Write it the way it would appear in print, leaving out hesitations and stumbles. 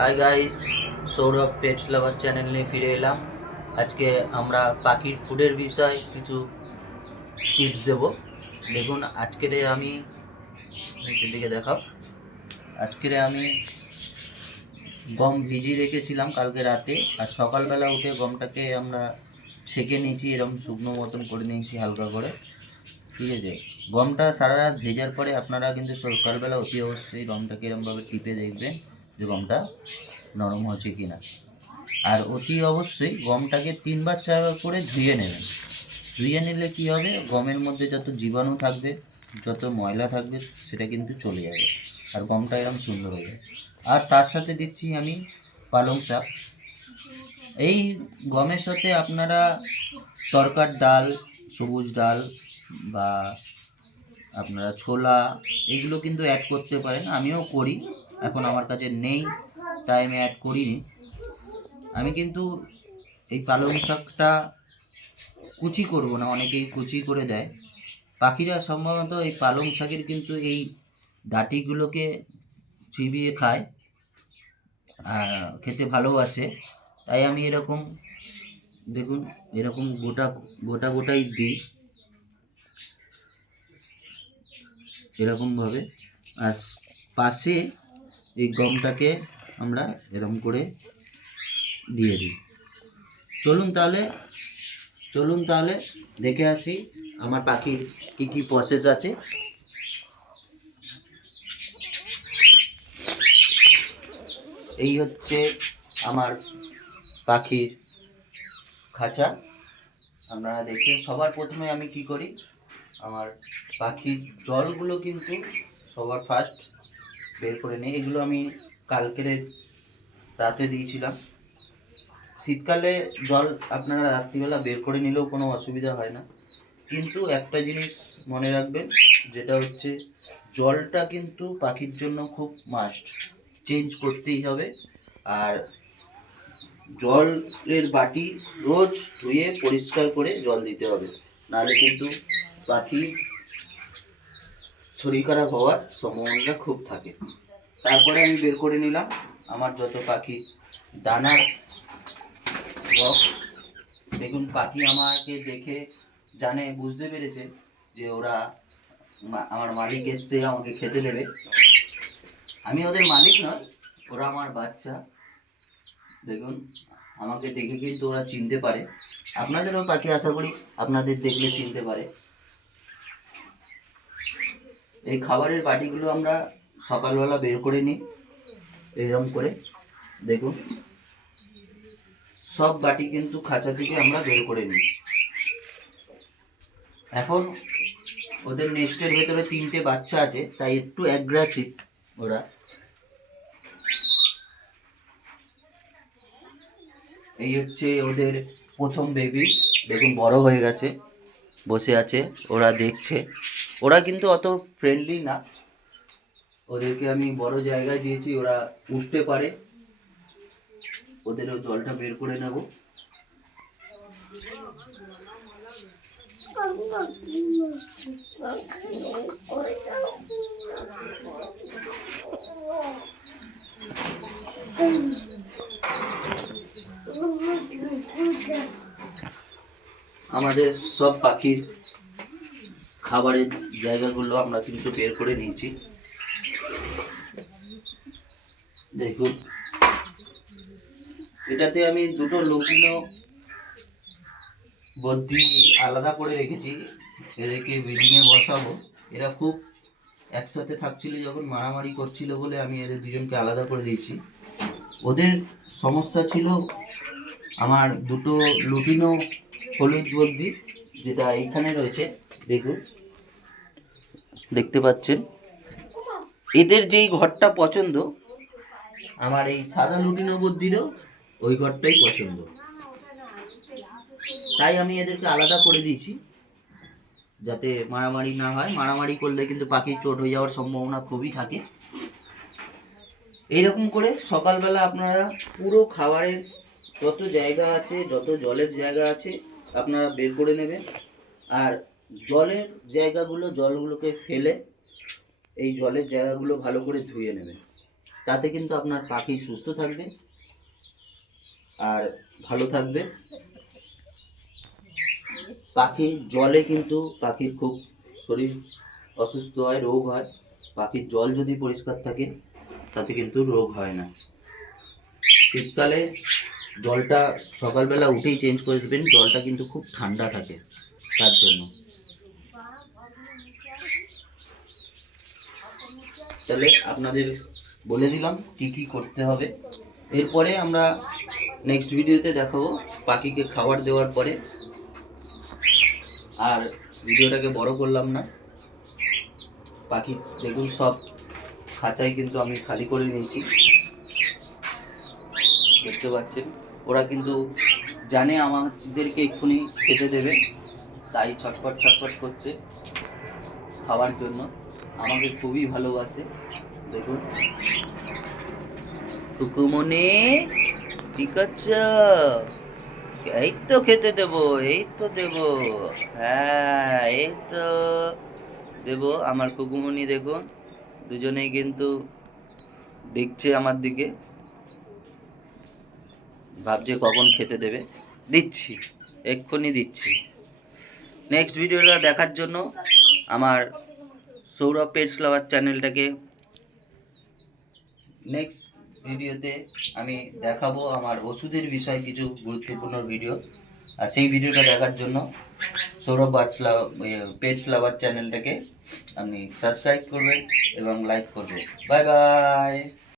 Hi guys, Sourav pets লাভার channel নিয়ে ফিরে এলাম। আজকে আমরা পাখির ফুডের বিষয়ে কিছু টিপস দেব। দেখুন, আজকের আমি নিচের দিকে দেখাও। আজকের আমি গম ভিজিয়ে রেখেছিলাম কালকে রাতে, আর সকালবেলা উঠে গমটাকে আমরা ছেঁকে নিয়েছি, এরকম শুকনো মতন করে নিয়েছি হালকা করে। ঠিক আছে, গমটা সারা রাত ভেজার পরে আপনারা কিন্তু সকালবেলা অতি অবশ্যই গমটাকে এরকমভাবে টিপে দেখবেন যে গমটা নরম হচ্ছে কিনা। আর অতি অবশ্যই গমটাকে 3 বার 4 বার করে ধুয়ে নেবেন। ধুয়ে নিলে কি হবে, গমের মধ্যে যত জীবাণু থাকবে, যত ময়লা থাকবে, সেটা কিন্তু চলে যাবে, আর গমটা এরকম সুন্দর হয়ে যাবে। আর তার সাথে দিচ্ছি আমি পালং শাক। এই গমের সাথে আপনারা তরকার ডাল, সবুজ ডাল বা আপনারা ছোলা, এগুলো কিন্তু অ্যাড করতে পারেন। আমিও করি, এখন আমার কাছে নেই তাই আমি অ্যাড করিনি। আমি কিন্তু এই পালং শাকটা কুচি করব না, অনেকেই কুচি করে দেয়। পাখিরা সম্ভবত এই পালং শাকের কিন্তু এই ডাঁটিগুলোকে চিবিয়ে খায়, খেতে ভালোবাসে। তাই আমি এরকম, দেখুন, এরকম গোটা গোটা গোটাই দিই এরকমভাবে। আর পাশে এই গমটাকে আমরা এরকম করে দিয়ে দিই। চলুন তাহলে দেখে আসি আমার পাখির কি কি প্রসেস আছে। এই হচ্ছে আমার পাখির খাঁচা। আপনারা দেখছেন, সবার প্রথমে আমি কি করি, আমার পাখির জলগুলো কিন্তু সবার ফার্স্ট বের করে নিই। এগুলো আমি কালকের রাতে দিয়েছিলাম। শীতকালে জল আপনারা রাত্রিবেলা বের করে নিলেও কোনো অসুবিধা হয় না, কিন্তু একটা জিনিস মনে রাখবেন, যেটা হচ্ছে জলটা কিন্তু পাখির জন্য খুব মাস্ট, চেঞ্জ করতেই হবে। আর জলের বাটি রোজ ধুয়ে পরিষ্কার করে জল দিতে হবে, নাহলে কিন্তু পাখির শরীর খারাপ হওয়ার সম্ভাবনাটা খুব থাকে। তারপরে আমি বের করে নিলাম আমার যত পাখি দানার বক্স। দেখুন, পাখি আমাকে দেখে জানে, বুঝতে পেরেছে যে ওরা আমার মালিক এসছে আমাকে খেতে দেবে। আমি ওদের মালিক নয়, ওরা আমার বাচ্চা। দেখুন, আমাকে দেখে কিন্তু ওরা চিনতে পারে। আপনাদেরও পাখি আশা করি আপনাদের দেখলে চিনতে পারে। এই খাবারের বাটিগুলো আমরা সকালবেলা বের করে নিই এরকম করে। দেখুন, সব বাটি কিন্তু খাঁচা থেকে আমরা বের করে নিই। এখন ওদের নেস্টের ভেতরে 3টে বাচ্চা আছে, তাই একটু অ্যাগ্রেসিভ ওরা। এই হচ্ছে ওদের প্রথম বেবি। দেখুন, বড় হয়ে গেছে, বসে আছে, ওরা দেখছে। ওরা কিন্তু অত ফ্রেন্ডলি না, ওদেরকে আমি বড় জায়গায় দিয়েছি, ওরা উঠতে পারে। ওদেরও জলটা বের করে নেব। আমাদের সব পাখির খাবারের জায়গাগুলো আমরা কিন্তু বের করে নিয়েছি। দেখুন, এটাতে আমি দুটো লুটিনো বদ্যি আলাদা করে রেখেছি, এদেরকে ব্রিডিংয়ে বসাবো। এরা খুব একসাথে থাকছিল, যখন মারামারি করছিল বলে আমি এদের দুজনকে আলাদা করে দিয়েছি। ওদের সমস্যা ছিল আমার দুটো লুটিনো হলুদ বদ্যি, যেটা এইখানে রয়েছে। দেখুন, দেখতে পাচ্ছেন, এদের যেই ঘরটা পছন্দ, আমার এই সাদা লুটিনো বদ্যিরও ওই ঘরটাই পছন্দ, তাই আমি এদেরকে আলাদা করে দিয়েছি যাতে মারামারি না হয়। মারামারি করলে কিন্তু পাখির চোট হয়ে যাওয়ার সম্ভাবনা খুবই থাকে। এইরকম করে সকালবেলা আপনারা পুরো খাবারের যত জায়গা আছে, যত জলের জায়গা আছে, আপনারা বের করে নেবেন। আর জলের জায়গাগুলো, জলগুলোকে ফেলে এই জলের জায়গাগুলো ভালো করে ধুয়ে নেবেন। তাতে কিন্তু আপনার পাখি সুস্থ থাকবে আর ভালো থাকবে। পাখির জলে কিন্তু পাখির খুব শরীর অসুস্থ হয়, রোগ হয়। পাখির জল যদি পরিষ্কার থাকে তাতে কিন্তু রোগ হয় না। শীতকালে জলটা সকালবেলা উঠেই চেঞ্জ করে দেবেন, জলটা কিন্তু খুব ঠান্ডা থাকে তার জন্য। তাহলে আপনাদের বলে দিলাম কি কি করতে হবে। এরপরে আমরা নেক্সট ভিডিওতে দেখাবো পাখিকে খাবার দেওয়ার পরে। আর ভিডিওটাকে বড় করলাম না। পাখি দেখুন সব খাঁচাই কিন্তু আমি খালি করে নিয়েছি, দেখতে পাচ্ছেন। ওরা কিন্তু জানে আমাদেরকে এক্ষুনি খেতে দেবে, তাই ছটফট ছটফট করছে খাওয়ার জন্য। আমাকে খুবই ভালোবাসে। দেখুন টুকুমনি, ঠিক আছে, এই তো খেতে দেবো, এই তো দেবো, হ্যাঁ এই তো দেবো। আমার কুকুমনি দেখুন, দুজনেই কিন্তু দেখছে আমার দিকে, ভাবছে কখন খেতে দেবে। দিচ্ছি, এক্ষুনি দিচ্ছি। নেক্সট ভিডিওটা দেখার জন্য আমার সৌরভ পেটস লাভার চ্যানেলটাকে নেক্সট ভিডিওতে আমি দেখাবো আমার ওষুধের বিষয়ে কিছু গুরুত্বপূর্ণ ভিডিও। আর সেই ভিডিওটা দেখার জন্য সৌরভ পেটস লাভার চ্যানেলটাকে আপনি সাবস্ক্রাইব করবেন এবং লাইক করবেন। Bye bye.